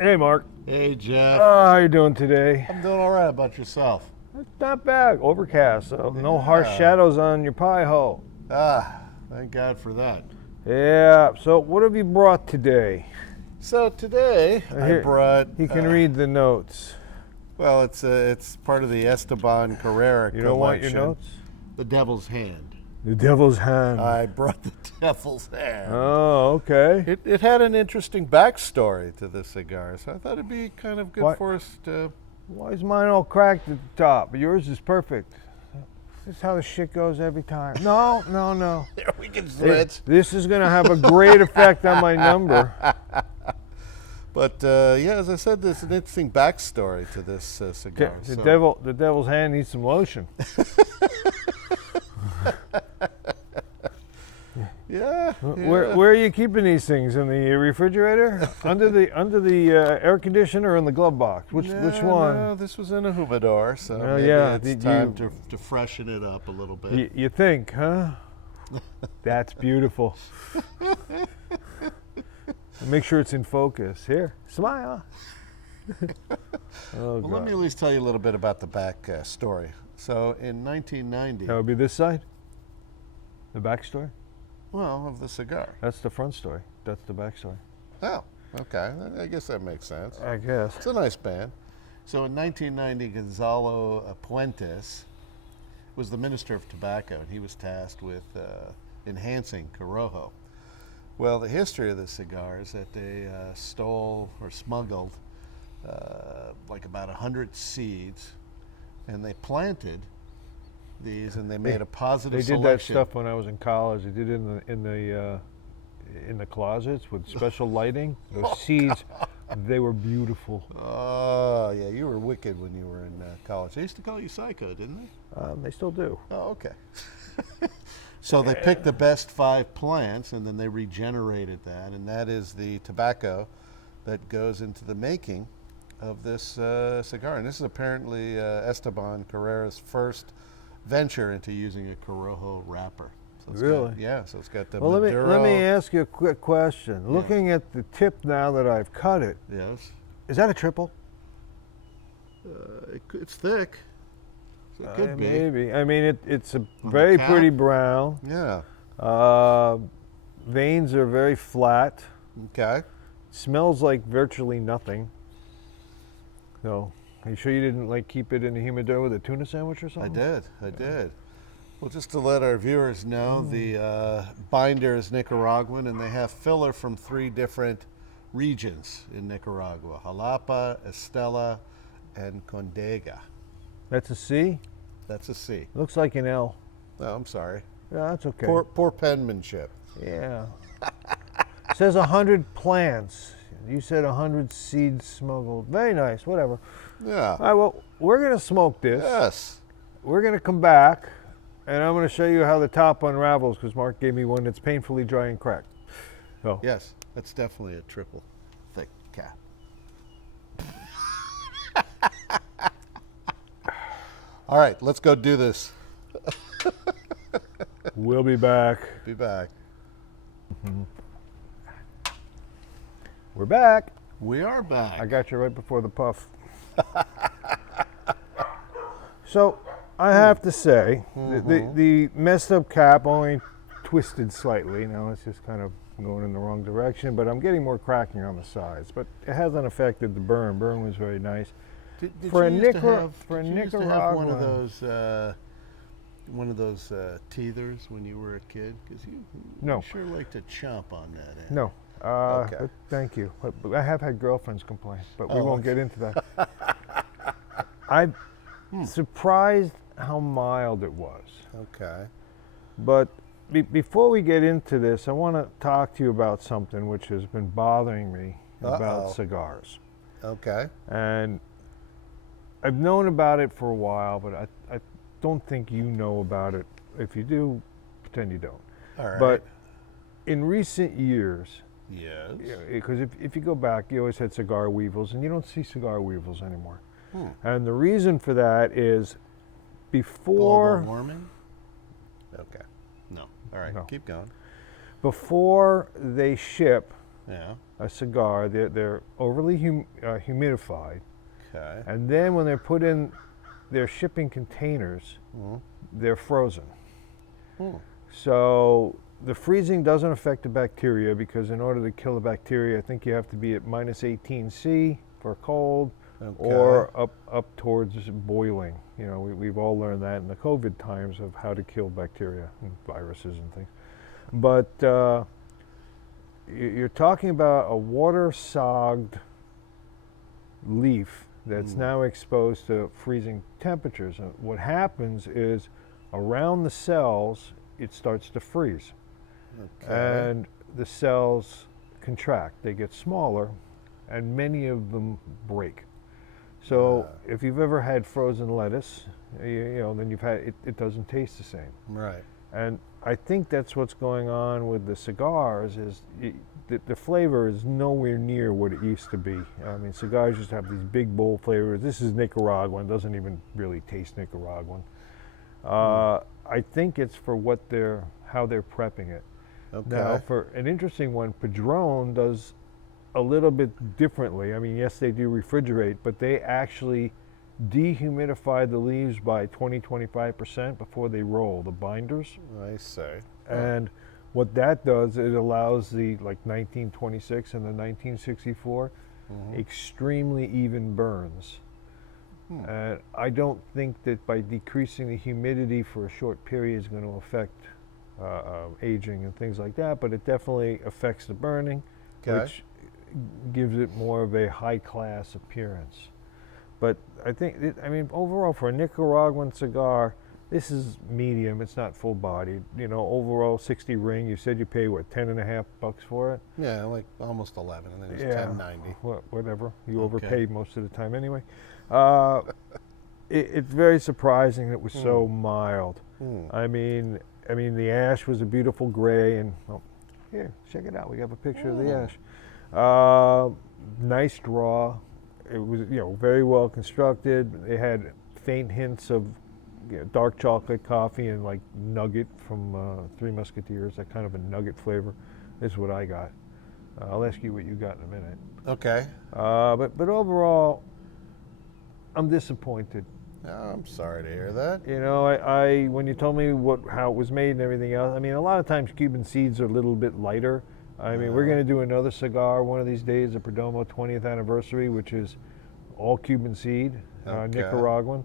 Hey, Mark. Hey, Jeff. How you doing today? I'm doing all right. How about yourself? It's not bad. Overcast, so no harsh Yeah. shadows on your pie hole. Thank God for that. Yeah. So, what have you brought today? So today I Here, brought. You can read the notes. Well, it's part of the Esteban Carrera You don't want collection. your notes? The Devil's Hand. The Devil's Hand. I brought the Devil's Hand. Oh, okay. It had an interesting backstory to the cigar, so I thought it'd be kind of good What? for us to. Why is mine all cracked at the top? Yours is perfect. This is how the shit goes every time. No. There we can switch. This is going to have a great effect on my number. But yeah, as I said, there's an interesting backstory to this cigar. The Devil's Hand needs some lotion. Yeah. Where are you keeping these things? In the refrigerator? under the air conditioner or in the glove box? Which one? No, this was in a humidor, so Oh, maybe yeah. it's time to freshen it up a little bit. You think, huh? That's beautiful. Make sure it's in focus. Here, smile. Well, let me at least tell you a little bit about the back story. So in 1990, That would be this side? The back story? well, of the cigar. That's the front story. That's the back story. Oh, okay. I guess that makes sense. I guess. It's a nice band. So in 1990, Gonzalo Puentes was the Minister of Tobacco, and he was tasked with enhancing Corojo. Well, the history of this cigar is that they stole or smuggled like about 100 seeds, and they planted these, and they made a positive They did selection. that stuff when I was in college. They did it in the closets with special lighting. Those seeds, they were beautiful. Oh, yeah, you were wicked when you were in college. They used to call you Psycho, didn't they? They still do. Oh, okay. So they picked the best 5 plants, and then they regenerated that, and that is the tobacco that goes into the making of this cigar. And this is apparently Esteban Carreras' first venture into using a Corojo wrapper. So it's Really? So it's got the Well, let Maduro. me ask you a quick question. Yeah. Looking at the tip now that I've cut it, Yes. is that a triple? It's thick. So it could be. Maybe. I mean, it's a the very cap? pretty brown. Yeah. Veins are very flat. Okay. Smells like virtually nothing. So, are you sure you didn't like keep it in the humidor with a tuna sandwich or I something? did. Well, just to let our viewers know, the binder is Nicaraguan, and they have filler from 3 different regions in Nicaragua: Jalapa, Estella, and Condega. That's a C? That's a C. Looks like an L. Oh, I'm sorry. Yeah, that's okay. Poor penmanship. Yeah. It says 100 plants. You said 100 seeds smuggled. Very nice, whatever. Yeah. All right, well, we're going to smoke this. Yes. We're going to come back, and I'm going to show you how the top unravels, because Mark gave me one that's painfully dry and cracked. So, Yes, that's definitely a triple thick cap. All right, let's go do this. we'll be back. Be back. We're back. We are back. I got you right before the puff. So, I have to say, the messed up cap only twisted slightly. Now it's just kind of going in the wrong direction, but I'm getting more cracking on the sides. But it hasn't affected the burn. Burn was very nice. Did For a you used to Nicar- have- for a did you used to have one of Nicaraguan- those teethers when you were a kid? Because you No. sure like to chomp on that end. No. Okay. But thank you. But I have had girlfriends complain, but we Oh, won't okay. get into that. I'm surprised how mild it was. Okay. But before we get into this, I want to talk to you about something which has been bothering me about Uh-oh. cigars. Okay. And I've known about it for a while, but I don't think you know about it. If you do, pretend you don't. All right. But in recent years, yes. because if you go back, you always had cigar weevils, and you don't see cigar weevils anymore. Hmm. And the reason for that is Global before warming? Okay. No. All right. No. Keep going. before they ship, Yeah. a cigar, they're overly humidified, Okay. and then when they're put in their shipping containers, they're frozen. So the freezing doesn't affect the bacteria, because in order to kill the bacteria, I think you have to be at minus 18°C for cold, or up towards boiling. You know, we've all learned that in the COVID times of how to kill bacteria and viruses and things. But you're talking about a water-sogged leaf that's now exposed to freezing temperatures. And what happens is, around the cells, it starts to freeze. And the cells contract, they get smaller, and many of them break. So if you've ever had frozen lettuce, you know, then you've had it doesn't taste the same. Right. And I think that's what's going on with the cigars, is the flavor is nowhere near what it used to be. I mean, cigars used to have these big, bold flavors. This is Nicaraguan, doesn't even really taste Nicaraguan. I think it's for how they're prepping it. Okay. Now, for an interesting one, Padron does a little bit differently. I mean, yes, they do refrigerate, but they actually dehumidify the leaves by 20-25% before they roll the binders. I see. And what that does, it allows the 1926 and the 1964 extremely even burns. And I don't think that by decreasing the humidity for a short period is going to affect aging and things like that, but it definitely affects the burning, which gives it more of a high-class appearance. But I think, overall, for a Nicaraguan cigar, this is medium. It's not full-bodied. You know, overall 60 ring. You said you pay what, $10.50 for it? Yeah, like almost 11, and then it's $10.90. Whatever. You overpay most of the time anyway. It's very surprising it was so mild. I mean, the ash was a beautiful gray, and here, check it out. We have a picture of the ash. Nice draw. It was, very well constructed. They had faint hints of dark chocolate coffee and like nugget from Three Musketeers, that kind of a nugget flavor. This is what I got. I'll ask you what you got in a minute. Okay. But overall, I'm disappointed. Oh, I'm sorry to hear that. You know, I when you told me how it was made and everything else, I mean, a lot of times Cuban seeds are a little bit lighter. I mean, we're going to do another cigar one of these days, the Perdomo 20th anniversary, which is all Cuban seed, Nicaraguan.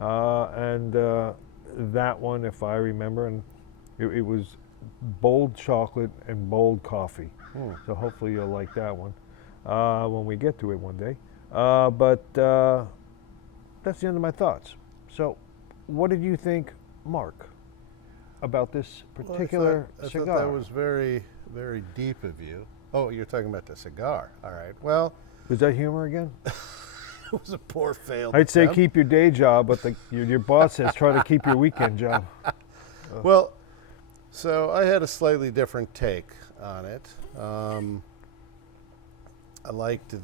And that one, if I remember, and it was bold chocolate and bold coffee. So hopefully you'll like that one when we get to it one day. But that's the end of my thoughts. So what did you think, Mark, about this particular cigar? I thought that was very, very deep of you. Oh, you're talking about the cigar. All right. Well, was that humor again? It was a poor failed I'd say attempt. keep your day job, but your boss says try to keep your weekend job. Well, so I had a slightly different take on it. I liked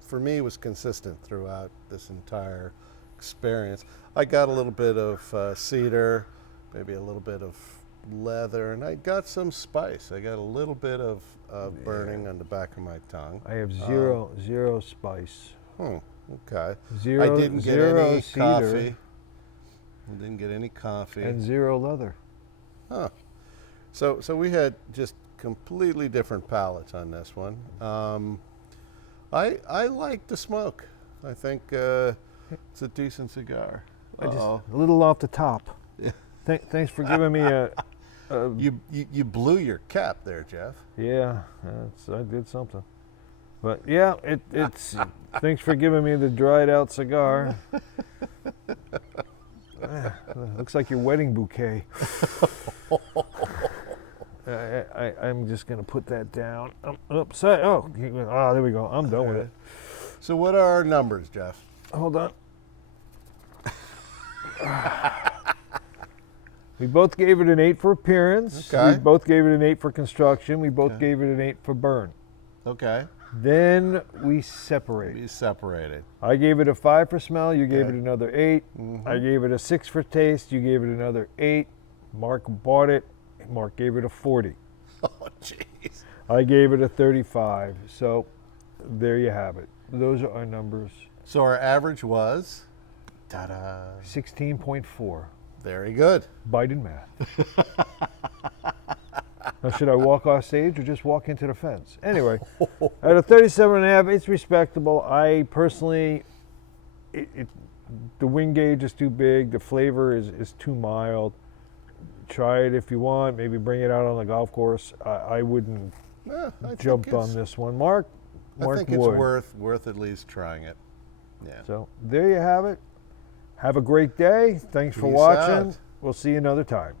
for me, it was consistent throughout this entire experience. I got a little bit of cedar, maybe a little bit of leather, and I got some spice. I got a little bit of burning on the back of my tongue. I have zero spice. Okay. Zero, I didn't get any cedar, coffee. I didn't get any coffee. and zero leather. Huh. So we had just completely different palates on this one. I like the smoke. I think it's a decent cigar. A little off the top. Thanks for giving me a You blew your cap there, Jeff. yeah. I did something. But yeah, it's thanks for giving me the dried out cigar. Looks like your wedding bouquet. I'm just gonna put that down. Upside. There we go. I'm done with it. So what are our numbers, Jeff? Hold on. We both gave it an 8 for appearance. Okay. We both gave it an 8 for construction. We both gave it an 8 for burn. Okay. Then we separate. Be separated. I gave it a 5 for smell. You gave it Okay. another 8. I gave it a 6 for taste. You gave it another 8. Mark bought it. Mark gave it a 40. Oh, jeez. I gave it a 35. So there you have it. Those are our numbers. So our average was, ta-da, 16.4. very good. Biden math. Now, should I walk off stage or just walk into the fence? Anyway, at a 37.5, it's respectable. I personally, the wing gauge is too big. The flavor is too mild. Try it if you want. Maybe bring it out on the golf course. I wouldn't I jump think on it's- this one. Mark I think it's would. worth at least trying it. Yeah. So there you have it. Have a great day. Thanks for Peace watching. out. We'll see you another time.